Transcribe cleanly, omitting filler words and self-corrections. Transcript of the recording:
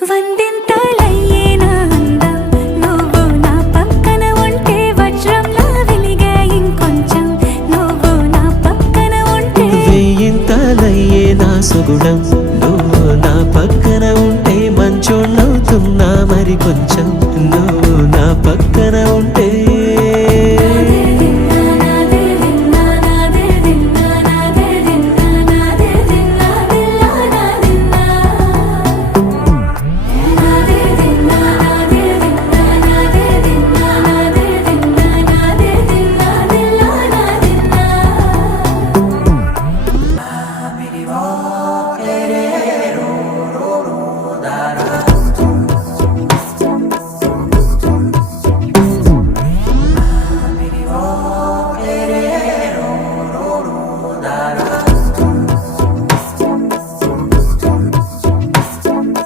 వందింతలయ్యేనా అందం నువ్వు నా పక్కన ఉంటే వజ్రంలా వెలిగే ఇంకొంచెం నువ్వు నా పక్కన ఉంటే వెయ్యింతలయ్యేనా సుగుణం నువ్వు నా పక్కన ఉంటే మంచోళ్ళవుతున్నా మరి కొంచెం నువ్వు